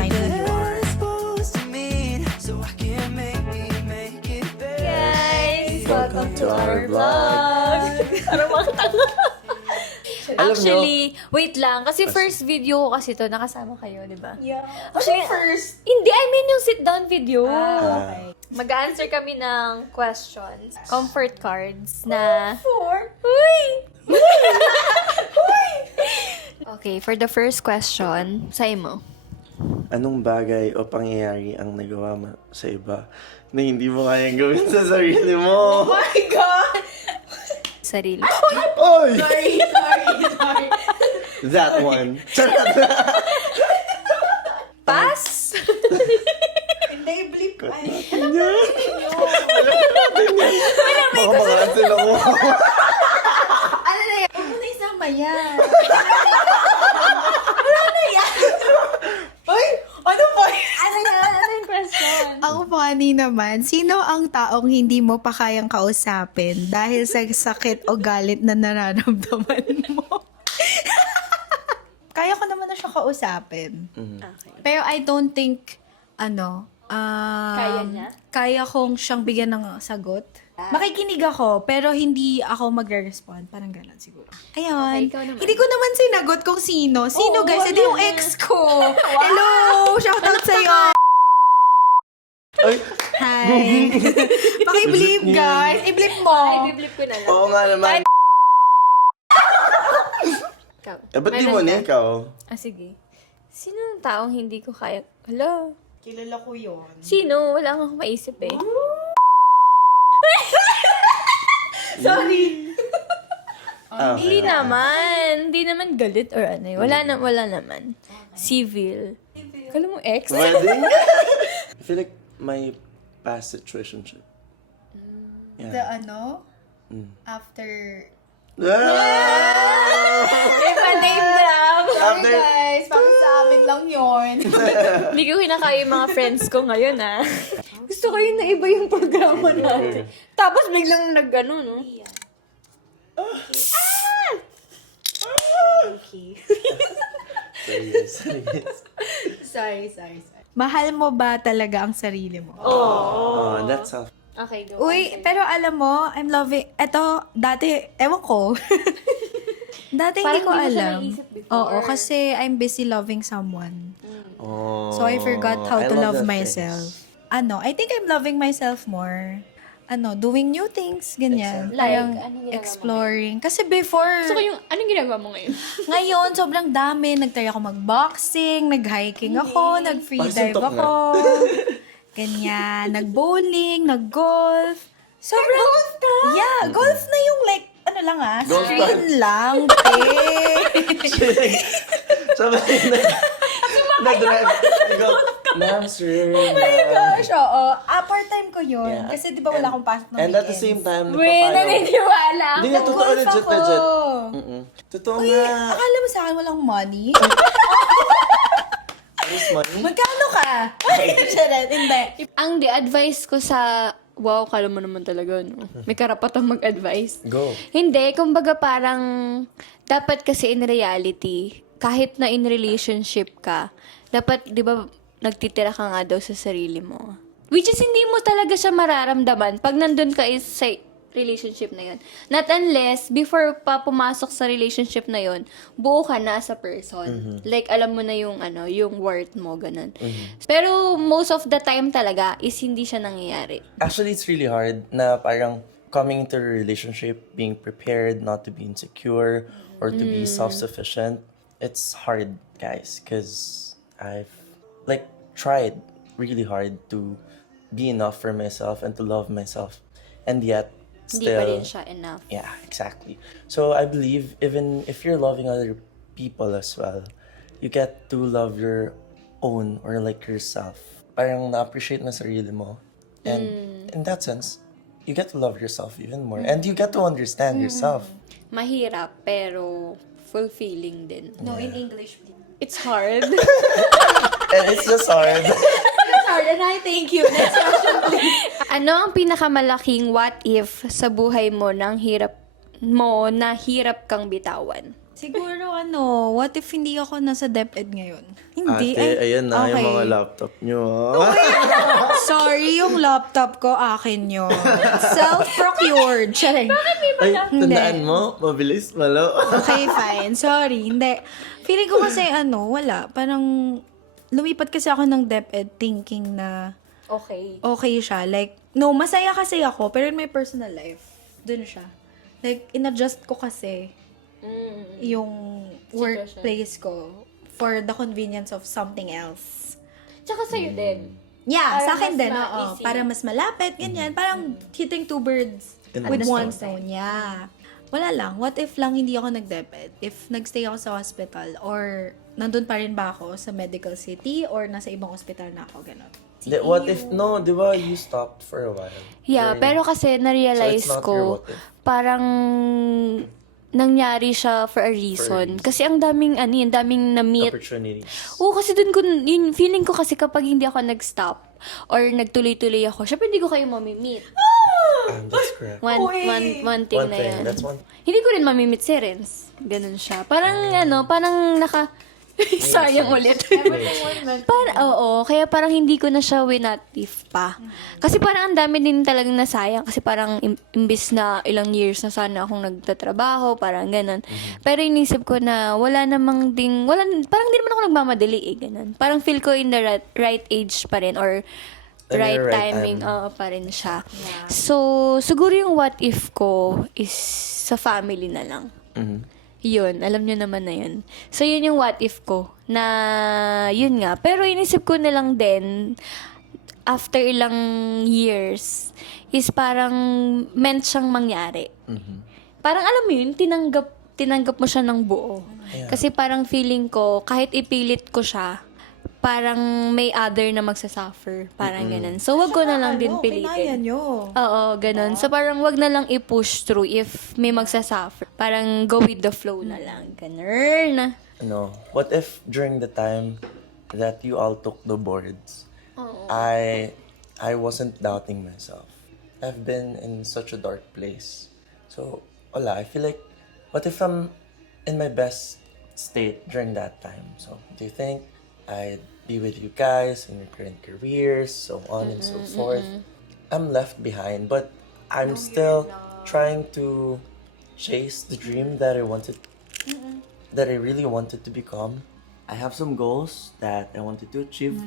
define who you are. Guys, welcome to our vlog. Parang mga tanga. Alam Actually, wait lang. Kasi first video ko kasi to, nakasama kayo, di ba? Yeah. Actually, first? Hindi, I mean yung sit-down video. Okay. Mag-answer kami ng questions. Comfort cards na... Four? Uy! Okay, for the first question, sa'yo mo. Anong bagay o pangyayari ang nagawa mo sa iba na hindi mo kayang gawin sa sarili mo? Oh my God! Sarili. Oy! Sorry. That one. Charot. Pass! Hindi, blip. Ay, Baka makancel ako. ano na yan? Huwag mo na isama yan. Ay, ano ba yan? Ano yung question? Ako po naman, sino ang taong hindi mo pa kayang kausapin dahil sa sakit o galit na nararamdaman mo? Kaya ko naman na siya kausapin. Okay. Pero I don't think, Kaya niya? kaya kong siyang bigyan ng sagot. Makikinig ako, pero hindi ako magre-respond. Parang gano'n siguro. Ayun. Okay, ikaw naman. Hindi ko naman sinagot kung sino. Sino Oo, guys? Hindi wala yung na. ex ko. Hello! Shoutout sa'yo! Ay, Hi! Paki-blip, guys! I-blip mo! Ay, biblip ko na lang. oo nga naman. Ikaw. Ba't di Meron mo ka? na ikaw? Sige. Sino ang taong hindi ko kaya? Hala. Kilala ko yun. Sino? Wala nga akong maisip eh. Sorry. Hindi naman. Hindi naman galit or ano eh. Wala naman. Civil. Kala mo ex? Wedding? I feel like my past situationship. The Yeah. after... Name drop. Sorry guys, bakit sa amin lang yun? Hindi ko kinakaya yung mga friends ko ngayon ah. Gusto ko yun na iba yung programa natin. Tapos biglang nag-ano, no? Okay. Serious. Sorry. Mahal mo ba talaga ang sarili mo? Oh, that's how. Okay, go. Uy, pero alam mo, I'm loving... Eto, dati, ewan ko. Dati hindi Parang ko hindi mo siya alam. naisip before. Oo, kasi I'm busy loving someone. Oh, So I forgot how I to love that myself. I think I'm loving myself more. Doing new things, ganyan. Like, Parang anong ginagawa mo exploring. Kasi before, Gusto ko yung, anong ginagawa mo ngayon? ngayon, sobrang dami. Nag-try ako mag-boxing, nag-hiking ako, nag-freedive Pasuntok ako. Ganyan. Nag-bowling, nag-golf. Sobrang, yeah, golf na yung like, Golf screen lang, te. Sabay na-drive. Ma'am, sir. Oh my gosh, oo. Part-time ko yun. Yeah. Kasi di ba wala akong pasok ng And at the weekends. same time, Wait, naniniwala Hindi ako. nga, totoo, Nag-golf ako. legit. Totoo Uy, nga. akala mo sa akin walang money? Is money? Magkano ka? Charot, hindi. Ang di-advise ko sa... Wow, kala mo naman talaga, no? May karapatang mag-advise. Go. Hindi, kumbaga parang... Dapat kasi in reality, kahit na in relationship ka, dapat, di ba, nagtitira ka nga daw sa sarili mo. Which is, hindi mo talaga siya mararamdaman pag nandun ka is sa relationship na yun. Not unless, before pa pumasok sa relationship na yun, buo ka na sa person. Like, alam mo na yung, yung worth mo, ganun. Pero, most of the time talaga, is hindi siya nangyayari. Actually, it's really hard na parang coming into a relationship, being prepared not to be insecure or to be self-sufficient. It's hard, guys, because I've like tried really hard to be enough for myself and to love myself. And yet, Hindi pa still, rin siya enough. yeah, exactly. So I believe even if you're loving other people as well, you get to love your own or like yourself. Parang na-appreciate mo sarili mo. And in that sense, you get to love yourself even more. And you get to understand yourself. Mahirap, pero fulfilling din. No, in English, please. It's hard. And it's just hard. That's hard, and I thank you. Next question, please. Ano ang pinakamalaking what if sa buhay mo na hirap kang bitawan? Siguro what if hindi ako nasa DepEd ngayon? Hindi. Ate, ayan na yung okay. mga laptop nyo. ah. Sorry, yung laptop ko, akin yun. Self-procured. Charing. Ay, tandaan mo, mabilis, malo. Okay, fine. Sorry. Hindi. Feeling ko kasi wala. Parang lumipat kasi ako ng DepEd thinking na okay siya. Like, no, masaya kasi ako, pero in my personal life, dun siya. Like, in-adjust ko kasi yung workplace ko for the convenience of something else. Tsaka sa'yo din. Yeah, Para sa akin mas din, ma-easy. para mas malapit, ganyan. Parang hitting two birds In with one one stone. Yeah. Wala lang. What if lang hindi ako nag-DepEd? If nagstay ako sa hospital or nandun pa rin ba ako sa medical city or nasa ibang hospital na ako, gano'n. What if, no, di ba you stopped for a while? Yeah, During- pero kasi na-realize So it's not ko, your what if. parang nangyari siya for a reason. Kasi ang daming, daming na-meet. Opportunities. Oo, kasi dun ko, yun, feeling ko kasi kapag hindi ako nag-stop or nagtuloy-tuloy ako, syempre hindi ko kayo mamimit. That's correct. One thing One na thing, yan. that's one. Hindi ko rin mamimit si Renz. Ganun siya. Parang, parang sayang ulit. Kaya parang hindi ko na siya winatif pa. Kasi parang ang dami din talagang nasayang. Kasi parang imbis na ilang years na sana akong nagtatrabaho, parang ganun. Pero inisip ko na parang di naman ako nagmamadali ganun. Parang feel ko in the right age pa rin or And right the right timing, time. pa rin siya. So, siguro yung what if ko is sa family na lang. Yun, alam nyo naman na yun. So, yun yung what if ko. Na, yun nga. Pero inisip ko na lang din, after ilang years, is parang meant siyang mangyari. Parang alam mo yun, tinanggap mo siya ng buo. Yeah. Kasi parang feeling ko, kahit ipilit ko siya, parang may other na magsasuffer. Parang ganun. So, wag ko na lang din Kinaya pilitin. nyo. Oo, ganun. So, parang wag na lang i-push through if may magsasuffer. Parang go with the flow na lang. Ganun. What if during the time that you all took the boards, I wasn't doubting myself. I've been in such a dark place. So, I feel like, what if I'm in my best state during that time? So, do you think I'd be with you guys in your current careers, so on and so forth? I'm left behind, but I'm still trying to chase the dream that I really wanted to become. I have some goals that I wanted to achieve,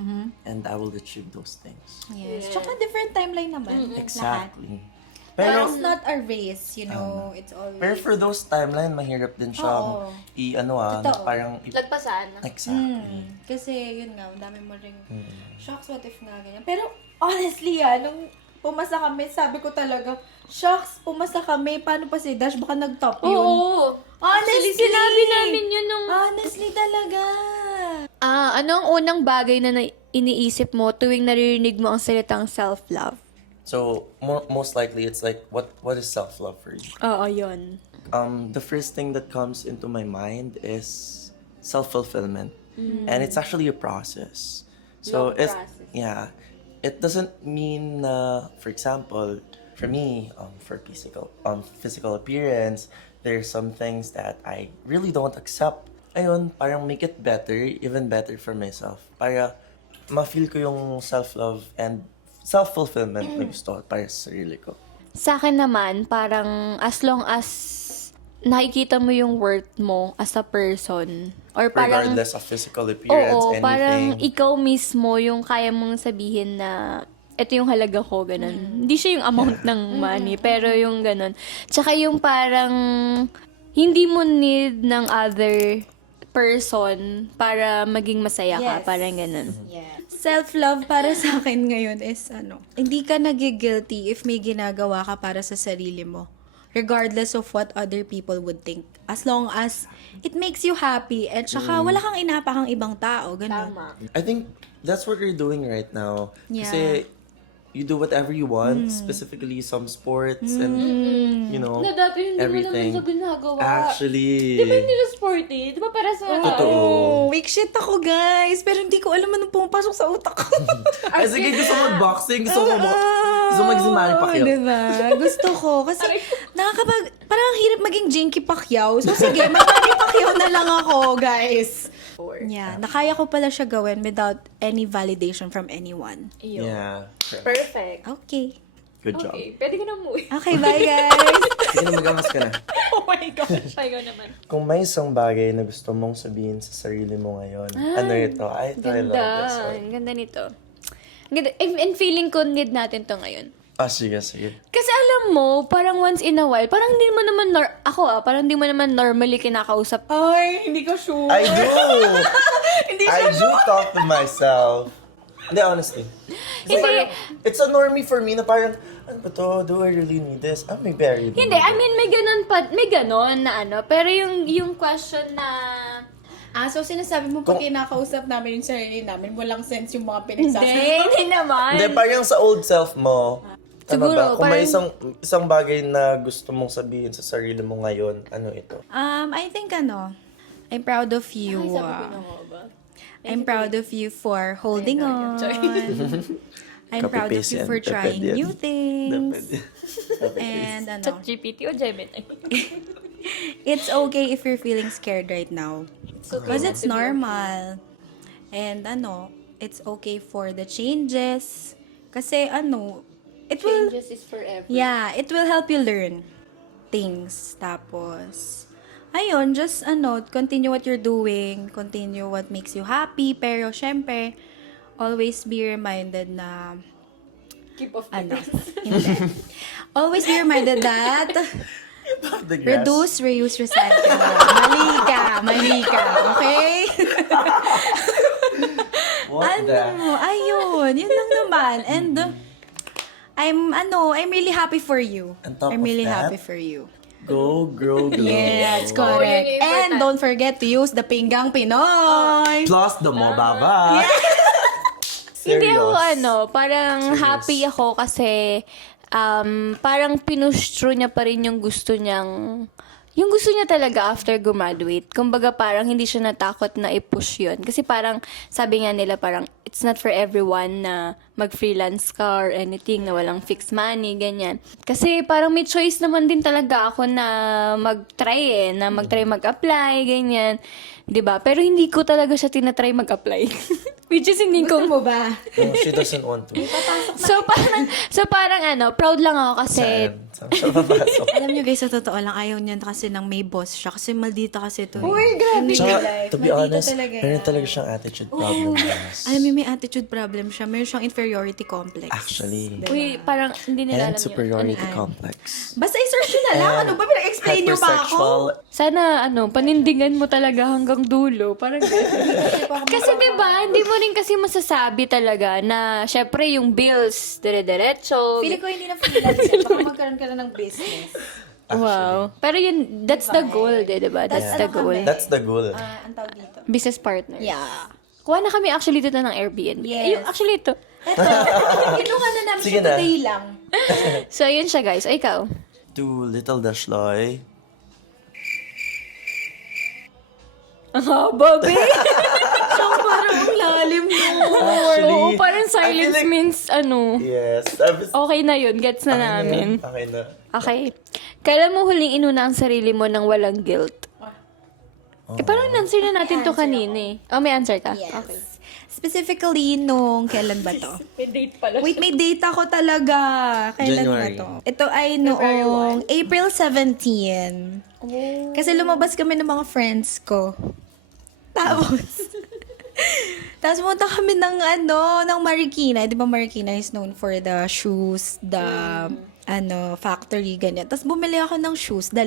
and I will achieve those things. Yes. Tsaka different timeline naman. Exactly. Pero Pero, it's not a race, it's always... pero for those timeline, mahirap din siya Oo. na parang Lagpasan. exactly. Kasi, yun nga, ang dami mo rin, shocks, what if nga, ganyan. Pero, honestly, nung pumasa kami, sabi ko talaga, shocks, pumasa kami, paano pa si Dash, baka nag-top yun. Oo. Honestly, Sinabi namin yun nung... Honestly talaga. Ano ang unang bagay na iniisip mo tuwing naririnig mo ang salitang self-love? So, most likely, it's like, what is self-love for you? Oo, yun. The first thing that comes into my mind is self-fulfillment. And it's actually a process. So, Long it's, process. yeah, it doesn't mean, for example, for me, for physical appearance, there's some things that I really don't accept. Ayun, parang make it better, even better for myself. Para ma-feel ko yung self-love and self-fulfillment na gusto ko para sa sarili ko. Sa akin naman, parang as long as nakikita mo yung worth mo as a person, or parang, Regardless of physical appearance, anything. parang ikaw mismo yung kaya mong sabihin na ito yung halaga ko, ganun. Hindi siya yung amount ng money, pero yung ganun. Tsaka yung parang hindi mo need ng other person para maging masaya ka, Yes. parang ganun. Yeah. Self-love para sa akin ngayon is hindi ka nagigilty if may ginagawa ka para sa sarili mo. Regardless of what other people would think. As long as it makes you happy at saka wala kang inapakang ibang tao. Ganun. I think that's what you're doing right now. Yeah. Kasi you do whatever you want, specifically some sports and, Na dati hindi everything. mo naman sa ginagawa. Actually, Di ba hindi na sporty? Di ba para sa... Totoo. Oh, weak shit ako, guys. Pero hindi ko alam anong pumapasok sa utak ko. Ay, sige, gusto mo mag-boxing, gusto mo mag-Manny Pacquiao. Diba? Gusto ko. Kasi parang ang hirap maging Jinky Pacquiao. So sige, mag-Jinky Pacquiao na lang ako, guys. Yeah, nakaya ko pala siya gawin without any validation from anyone. Yeah. Perfect. Okay. Good job. Okay, pwede ka na umuwi. Okay, bye guys! Sige na, magamas ka na. Oh my gosh, ayaw naman. Kung may isang bagay na gusto mong sabihin sa sarili mo ngayon, ano ito? I love this one. Ang ganda nito. Ang ganda. And feeling ko need natin to ngayon. Sige. Kasi alam mo, parang once in a while, parang hindi mo naman, parang hindi mo naman normally kinakausap. Ay, hindi ko sure. I do! I do talk to myself. Hindi, honestly. Kasi Hindi. parang, it's a normie for me na parang, ano ba to? Do I really need this? Maybe I really Hindi, need I it. mean, may ganon na ano. Pero yung question na, So sinasabi mo pag kinakausap namin yung sarili namin, walang sense yung mga pinagsasabi. hindi naman. Hindi, parang sa old self mo, Siguro, ano ba? Kung may parang- isang bagay na gusto mong sabihin sa sarili mo ngayon, ano ito? I think I'm proud of you. I'm proud of you for holding on. I'm proud of Copy-paste you yan. for Depende trying yan. new things. Depende. And GPT o Gemini? it's okay if you're feeling scared right now. Because it's normal. And it's okay for the changes. Kasi it will, Changes is forever. yeah, it will help you learn things. Tapos, ayun, just continue what you're doing. Continue what makes you happy. Pero, syempre, always be reminded na, Keep off hindi. Always be reminded that, The grass. reduce, reuse, recycle. Mali ka. Okay? What the? Ayun, yun lang naman. And, I'm really happy for you. On top I'm of really that, happy for you. Go, grow, glow. Yes, yun correct. yung important. And don't forget to use the Pinggang Pinoy. Plus the Mobaba. Hindi Serious. ako parang happy ako kasi parang pinush-through niya pa rin yung gusto niya talaga after graduate. Kumbaga parang hindi siya natakot na i-push yun. Kasi parang sabi nga nila parang it's not for everyone na mag-freelance ka or anything na walang fixed money, ganyan. Kasi parang may choice naman din talaga ako na mag-try mag-apply, ganyan. 'Di ba? Pero hindi ko talaga siya tinatry mag-apply. Which is hindi ko mo ba? No, she doesn't want to. So parang proud lang ako kasi Saan siya papasok? Alam nyo guys, sa totoo lang, ayaw niyan kasi nang may boss siya. Kasi maldita kasi to. Uy, grabe. Tsaka, to be Maldita honest, talaga meron yan. talaga siyang attitude problem. guys. Alam mo, may attitude problem siya. Meron siyang inferiority complex. Actually. Uy, parang hindi nila And alam yun. superiority complex. Basta i-search nyo na lang. Ano ba? Pinag-explain nyo pa ako? Hypersexual. Sana, panindigan mo talaga hanggang dulo. Parang kasi diba, hindi mo rin kasi masasabi talaga na, syempre, yung bills, dire-diretso. Feeling ko hindi na freelance yan. Baka magkaroon ka na ng business. Wow. Pero yun, that's the goal, diba? That's the goal. That's the goal. Ang tawag dito. Business partner. Yeah. Kuha na kami actually dito ng Airbnb. Yes. Yung, actually ito. Kinuha na namin Sige siya na. today lang. So, yun siya guys. O, ikaw? To Little Dashloy. Ang haba, babe. Parang ang lalim mo. Actually, Oo, parang I feel silence like- means Yes. Okay na yun. Gets na namin. Okay na. Okay. Kailan mo huling inuna ang sarili mo ng walang guilt? Parang answer na natin to kanina eh. Oh, may answer ka? Yes. Okay. Specifically, nung kailan ba to? May date pala. Wait, may date ako talaga. Kailan January. na to? Ito ay noong April 17. Kasi lumabas kami ng mga friends ko. Tapos punta kami ng Marikina. Di ba Marikina is known for the shoes, the factory, ganyan. Tapos bumili ako ng shoes, 2.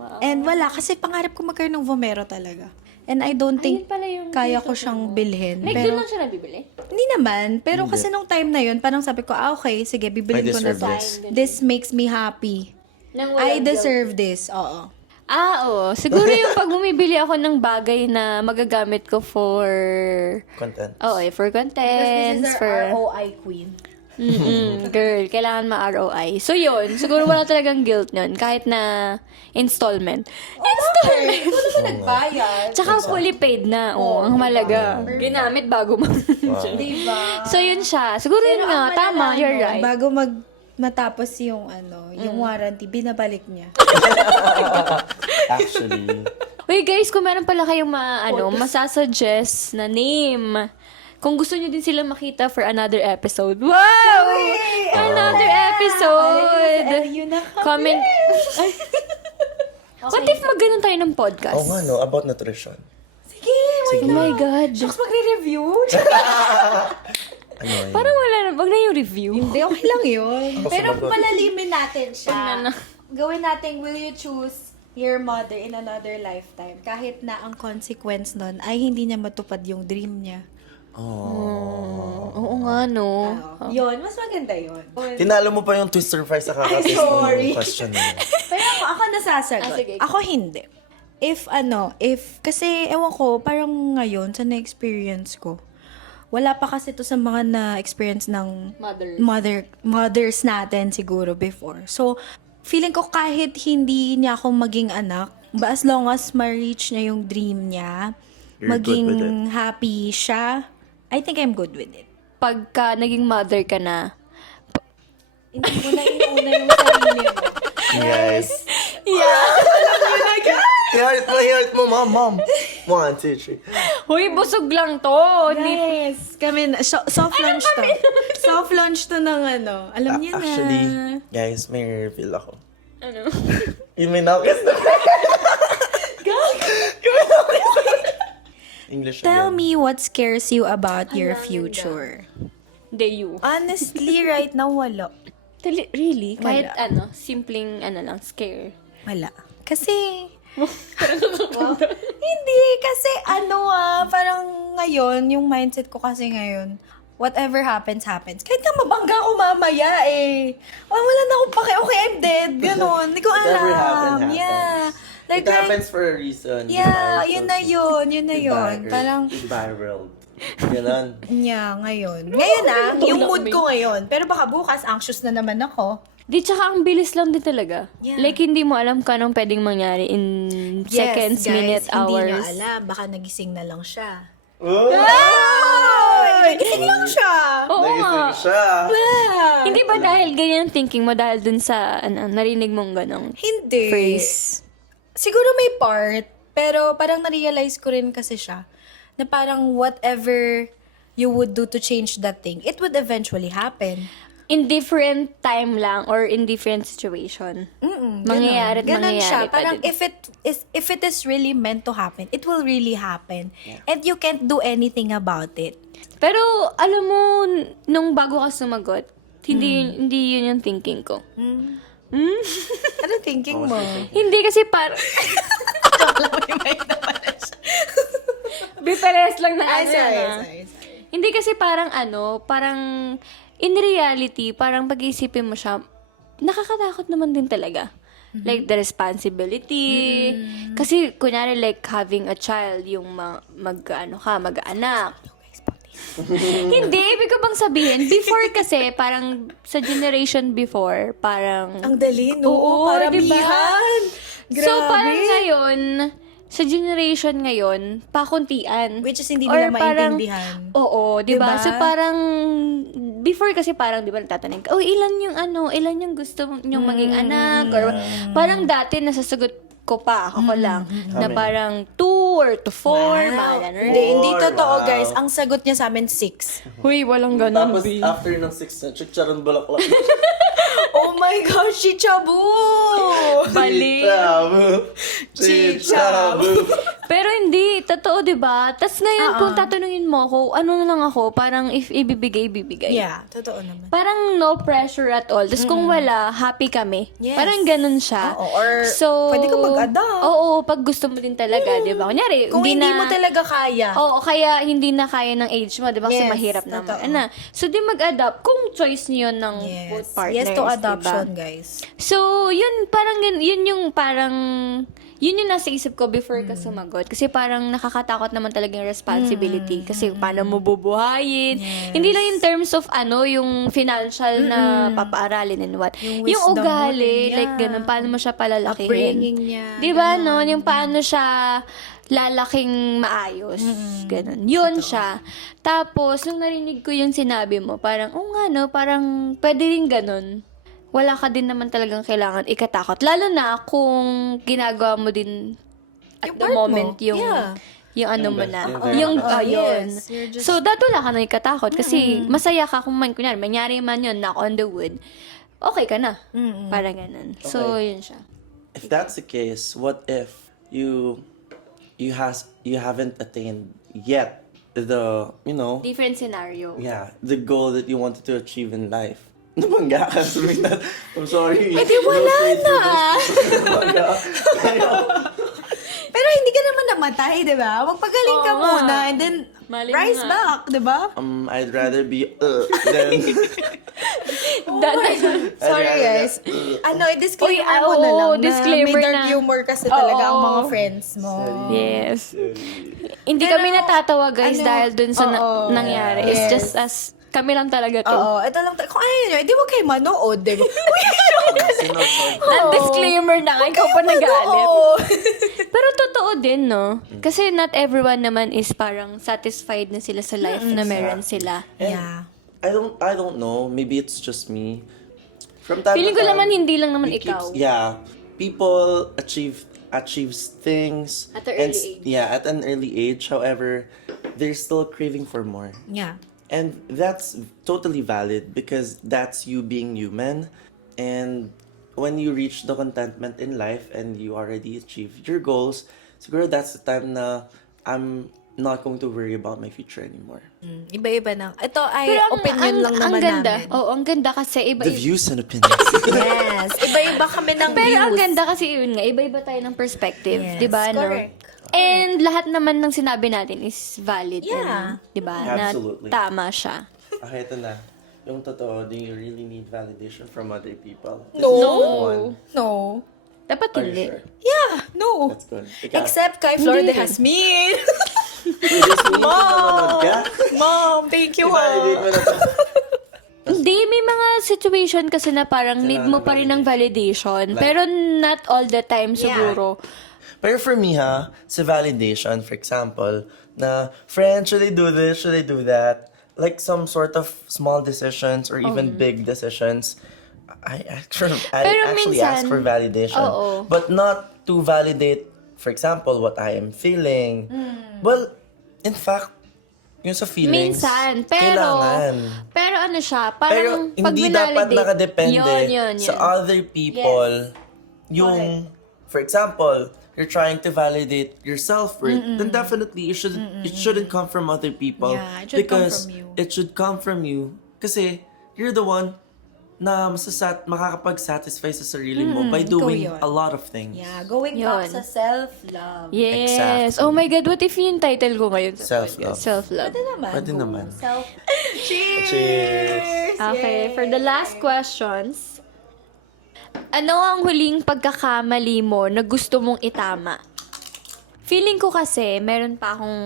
Wow. And wala, kasi pangarap ko magkaroon ng Vomero talaga. And I don't think Ayun pala yung kaya gusto ko siyang bilhin. Like, Pero, doon lang siya nabibili? hindi naman. Pero kasi nung time na yun, parang sabi ko, okay, sige, bibilin I ko na deserve to. this. This makes me happy. Nang I walang deserve this. Oo. Oo. Siguro yung pag bumibili ako ng bagay na magagamit ko for... Content. for contents, for... ROI queen. Girl, kailangan ma-ROI. So, yun. Siguro wala talagang guilt nun. Kahit na installment. Installment! Ito naman nagbayad. Tsaka fully paid na. Oo, ang malaga. Ginamit bago mo. Diba? So, yun siya. Siguro yun nga. Tama, you're right. Bago matapos yung yung warranty, binabalik niya. Actually. Wait guys, kung meron pala kayong masasuggest na name, kung gusto nyo din sila makita for another episode. Wow! Another episode! Comment. What if mag-ganon tayo ng podcast? Oh nga, no? About nutrition. Sige, Oh my God. Shucks, magre-review. Ano yun? Parang wala na. Wag na yung review. Hindi, okay lang yun. Pero palalimin natin siya. na. Gawin natin, will you choose your mother in another lifetime? Kahit na ang consequence nun ay hindi niya matupad yung dream niya. Oo nga, no. Yun, mas maganda yun. Tinalo mo pa yung Twister fries sa kakasis sorry. ng question niya. Pero ako nasasagot. Sige. Ako hindi. If kasi ewan ko, parang ngayon sa na-experience ko, wala pa kasi to sa mga na-experience ng mothers natin siguro before. So, feeling ko kahit hindi niya ako maging anak, as long as ma-reach niya yung dream niya, You're maging good with happy siya, I think I'm good with it. Pagka naging mother ka na, Hindi mo na inuuna yung sarili mo. Guys. yeah. I-heart mo, mom. 1, 2, 3. Huy, busog lang to. Yes! Kami na, soft launch to. Soft launch to ng alam niyo na. Actually, guys, may reveal ako. Ano? Yung may nakis na. English Tell again. me what scares you about your future. Hindi, you. Honestly, right now, wala. Really? Kahit Wala. simpleng lang, scare. Wala. Kasi, hindi, kasi parang ngayon, yung mindset ko kasi ngayon, whatever happens, happens. Kahit na mabangga ako mamaya wala na akong pake, okay, I'm dead. Ganon. Hindi ko alam. Whatever happens. Yeah. It happens for a reason. Yeah, yun na yun. Parang, Viral. Ganon. yeah, ngayon. Ngayon yung mood ko ngayon. Pero baka bukas, anxious na naman ako. Di, tsaka ang bilis lang din talaga. Yeah. Like, hindi mo alam kung anong pwedeng mangyari in seconds, minutes, hours. Hindi nyo alam. Baka nagising na lang siya. Oh! Nagising lang siya. Oo nga. Nagising siya. Hindi ba dahil ganyan ang thinking mo dahil dun sa narinig mong ganong Hindi. phrase? Siguro may part, pero parang na-realize ko rin kasi siya na parang whatever you would do to change that thing, it would eventually happen. In different time lang or in different situation. Mangyayari at Ganon siya. mangyayari pa, Parang diba? if it is really meant to happen, it will really happen. And you can't do anything about it. Pero, alam mo, nung bago ka sumagot, hindi yun yung thinking ko. Ano thinking mo? Hindi kasi parang... Bipares lang na sorry. Hindi kasi parang parang in reality, parang pag-iisipin mo siya, nakakatakot naman din talaga. Like, the responsibility. Kasi, kunyari, like, having a child, yung mag-anak. Hindi, ibig ko bang sabihin, before kasi, parang, sa generation before, parang... Ang dali, no? Oo, Paramihan. diba? So, parang ngayon, sa generation ngayon, pakuntian. Which is hindi Or nila parang- maintindihan. Oo, di ba? Diba? So, parang, before kasi parang, di ba, nagtatanong ka, ilan yung gusto nyong maging anak? Or, parang dati, nasasagot ko pa, ako lang, na parang 2 or to 4, mga ganun. Hindi Wow. totoo, guys. Ang sagot niya sa amin, 6. Huy, walang ganun, Tapos, B. after ng 6 na, chicharon bulaklak. Oh my gosh, chichabu! Bali. Chichabu. Pero hindi, totoo, di ba? Tapos ngayon, kung tatanungin mo ako, ano na lang ako, parang if ibibigay. Yeah, totoo naman. Parang no pressure at all. Tapos kung wala, happy kami. Yes. Parang ganun siya. Oo, or so, pwede ka mag-adopt. Oo, pag gusto mo din talaga, di ba? Kunyari, Kung hindi mo talaga kaya. Oo, kaya hindi na kaya ng age mo, di ba? Kasi Yes, mahirap totoo. naman. So, di mag-adopt kung choice niyo ng both partners. Yes to adoption, diba? guys. So, yun, parang, yun yung parang, yun yung nasa isip ko before ka sumagot. Kasi parang nakakatakot naman talaga yung responsibility. Kasi paano mo bubuhayin. Hindi lang in terms of yung financial na papaaralin and what. Yung Yung wisdom mo ugali, rin, like yeah. ganun, paano mo siya palalakihin. Upbringing niya. Di ba, no? Yung paano siya lalaking maayos. Ganun. Yun siya. Tapos, nung narinig ko yung sinabi mo, parang, nga, no? Parang, pwede rin ganun. wala ka din naman talagang kailangan ikatakot. Lalo na kung ginagawa mo din at Yung the part mo. moment yung Yeah. yung ano mo na. Yung very Yung, best. yun. Yes, you're just- So, wala ka na ikatakot. Kasi, masaya ka kung kunyari, manyari man yun, knock on the wood, okay ka na. Parang ganun. So, Okay. yun siya. If that's the case, what if you haven't attained yet Different scenario. the goal that you wanted to achieve in life? Nabangga ka sabihin na, I'm sorry. Eh, di wala na. Nabangga. Pero hindi ka naman namatay, di ba? Magpagaling ka Oo nga. muna and then Mali rise nga. back, di ba? I'd rather be than Sorry I'd rather- guys. I-disclaimer Uy, mo na lang na disclaimer may dark na. humor kasi talaga ang Oo. mga friends mo. Yes. Hindi Pero, kami natatawa, guys, ano, dahil dun sa oo. nangyari. Yes. It's just as, kami lang talaga to. Oo, ito lang. Kung ayaw nyo, di wag kayo manood, di ba? Disclaimer na nga, ikaw pa nagalit. Oo. Pero totoo din, no? Kasi not everyone naman is parang satisfied na sila sa life na meron sila. Yeah. I don't know. Maybe it's just me. From time Feeling to ko time, naman hindi lang naman we keep- ikaw. people achieves things At an and early age. Yeah, at an early age. However, they're still craving for more. Yeah. And that's totally valid because that's you being human. And when you reach the contentment in life and you already achieved your goals, siguro that's the time na I'm not going to worry about my future anymore. Iba-iba na. Ito ay opinion lang naman ang ganda. namin. Oo, ang ganda kasi iba. The views and opinions. Yes. Iba-iba kami ng Pero views. ang ganda kasi yun nga, iba-iba tayo ng perspective, Yes, 'di ba, no? correct. And lahat naman ng sinabi natin is valid Yeah. and 'di ba? Na Absolutely. tama siya. Okay, ito na. Yung totoo, do you really need validation from other people? This No. is the one. No. Dapat Are you hindi. sure? Yeah, no. That's good. Ikaw. Except kay Flor de Hindi. Jasmine. Wait, just me, nanonood ka? Mom, thank you. I-validate mo na to. Hindi, may mga situation kasi na parang need mo pa rin ng validation. Pero not all the time siguro. Pero for me sa validation, for example, na, friend, should I do this? Should I do that? Like some sort of small decisions or even big decisions, I actually Pero ask minsan, for validation. oo. But not to validate, for example, what I am feeling. Well, in fact, yung sa feelings, Minsan. kailangan. Pero ano siya, Pero parang pag hindi dapat minalidate- nakadepende Yun. sa other people. Yung, for example, you're trying to validate your self-worth, then definitely it shouldn't come from other people. Yeah, it should come because from you. it should come from you. Kasi you're the one na makakapag-satisfy sa sarili mo by doing yun. a lot of things. Yeah, going Yun. back sa self-love. Yes. Exactly. Oh my God, what if yung title ko ngayon? sa Self-love. podcast? Self-love. Pwede naman. Pwede naman. Cheers! Okay, for the last questions. Ano ang huling pagkakamali mo na gusto mong itama? Feeling ko kasi, meron pa akong...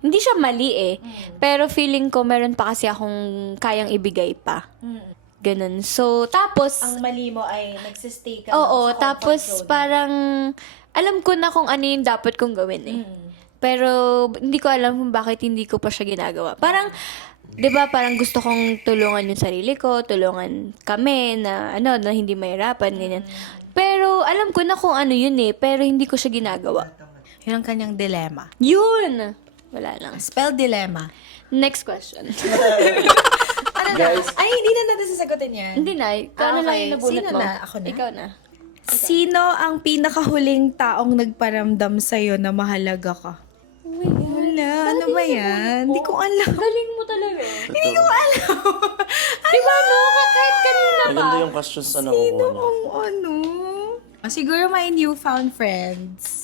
Hindi siya mali eh. Pero feeling ko, meron pa kasi akong kayang ibigay pa. Ganun. So, tapos... Ang mali mo ay nagsistay ka Oo, sa comfort tapos zone. parang... Alam ko na kung ano yung dapat kong gawin eh. Pero hindi ko alam kung bakit hindi ko pa siya ginagawa. Parang... 'Di ba parang gusto kong tulungan yung sarili ko, tulungan kami na na hindi mahirapan ganyan. Pero alam ko na kung ano yun eh, pero hindi ko siya ginagawa. Yun ang kanyang dilemma. Yun. Wala lang. Spell dilemma. Next question. Ano Guys. na? Ay, hindi na natin sasagutin yan. hindi na. Ikaw na lang Okay. yung nabunot Sino mo. na? Ako na? Ikaw na. Sino ang pinakahuling taong nagparamdam sa'yo na mahalaga ka? Wala. Ano ba yan? Hindi ko alam. Galing mo talaga. Hindi ko alam. Diba no? Kahit kanina ba? Maganda yung questions na Sino nakukuha niya. ang ano? Siguro my newfound friends.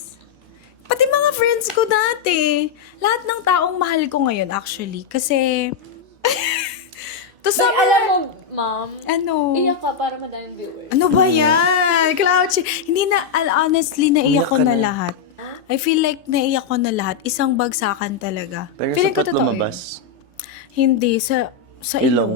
Pati mga friends ko dati. Lahat ng taong mahal ko ngayon actually. Kasi... to Ay, some... alam mo, ma'am, Ano? iyak ka para madaming viewers. Ano ba yan? Cloud Hindi na, honestly, naiyak Umiyak ko ka na na. lahat. I feel like naiyak ko na lahat. Isang bagsakan talaga. Pero Feeling ko sapat totoo lumabas. yun. Hindi, sa ilong. Ilong.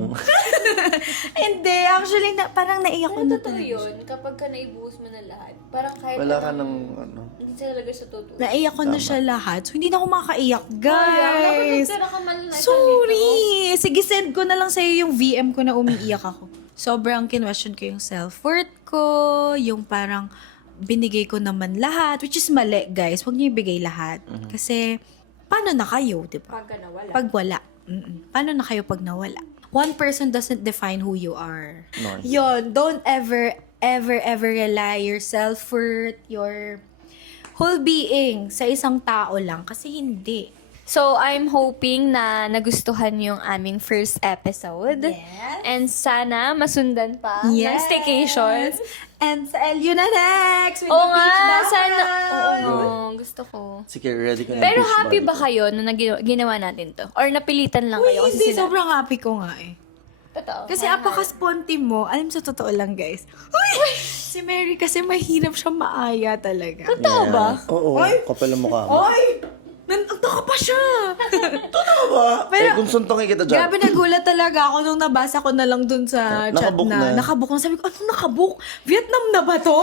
Hindi, actually, parang naiyak ko na Totoo talaga. yun, kapag ka naibuhos mo na lahat, parang kahit Wala ka anong- ng ano. hindi talaga siya totoo. Naiyak ko na siya lahat. So, hindi na ako makaiyak, guys. Dapat ka man na Sorry! Sige, send ko na lang sa'yo yung VM ko na umiiyak ako. sobrang kinwestiyon ko yung self-worth ko, yung parang binigay ko naman lahat, which is mali, guys. Huwag niyo ibigay lahat. Kasi, paano na kayo, di ba? Pag wala. Paano na kayo pag nawala? One person doesn't define who you are. No. Yon, don't ever rely your self-worth, your whole being sa isang tao lang. Kasi hindi. So, I'm hoping na nagustuhan yung aming first episode. Yes. And sana masundan pa ng staycations. And sa LU na next! With Oo the beach nga, background. sana. Oo, gusto ko. Sige, ready ko na. Pero yung beach happy body ba ko. kayo na ginawa natin to? Or napilitan lang Uy, kayo? hindi. sina- Sobrang happy ko nga eh. Totoo. Kasi apaka-sponty mo. Alam sa totoo lang, guys. Uy! Si Mary kasi mahirap siya maaya talaga. Totoo ba? Oo, kapal ang mukha mo. Ay! Nandito ka pa siya! Totoo ba? Pero- Kung suntongin kita dyan. Grabe, nagulat talaga ako nung nabasa ko na lang dun sa chat Nakabook na. na. Nakabook na. Sabi ko, ano nakabook? Vietnam na ba to?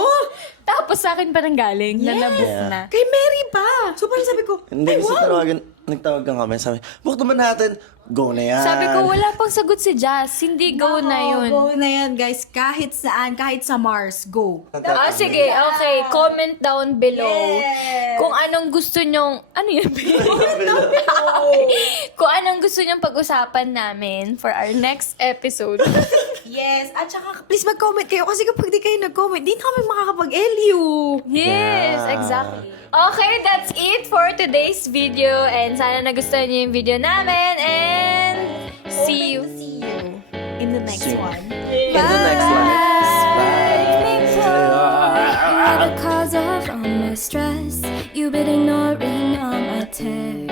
Tapos sa akin pa nang galing, na nabook Yeah. na. Kay Mary pa! So parang sabi ko, Hindi ay kasi wow! nagtawagan kami. Sabi, book naman natin. Go na yan. Sabi ko, wala pang sagot si Jazz. Hindi, go na yun. Go na yan, guys. Kahit saan, kahit sa Mars, go. Sige, okay. Comment down below Yes. kung anong gusto nyong... Ano yun? Kung anong gusto nyong pag-usapan namin for our next episode. Yes. At saka, please mag-comment kayo. Kasi kapag di kayo nag-comment, di na kami makakapag-LU. Yes, Yeah. exactly. Okay, that's it for today's video. And sana nagustuhan niyo yung video namin. And see you. In the next See you. one. In the next one. Bye. You're the cause of all my stress. You've been ignoring all my texts.